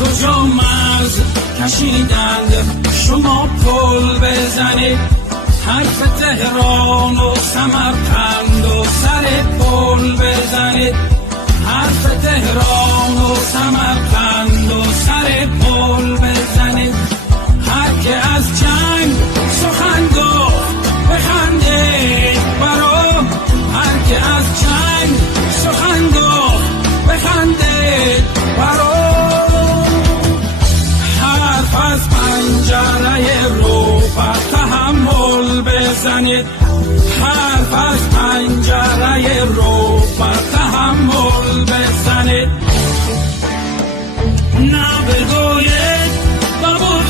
کجا مرز کشیدند شما پل بزنید، حرف تهران و سمرقند و سر پل بزنید، حرف تهران و سمرقند و سر پل بزنید. هر که از جنگ سخن گفت بخندید برو، هر که از جنگ سخن گفت بخندید برو. حرف از پنجره رو بر تحمل بزنید، حرف از پنجره رو بر تحمل بزنید. نه بگوید بابود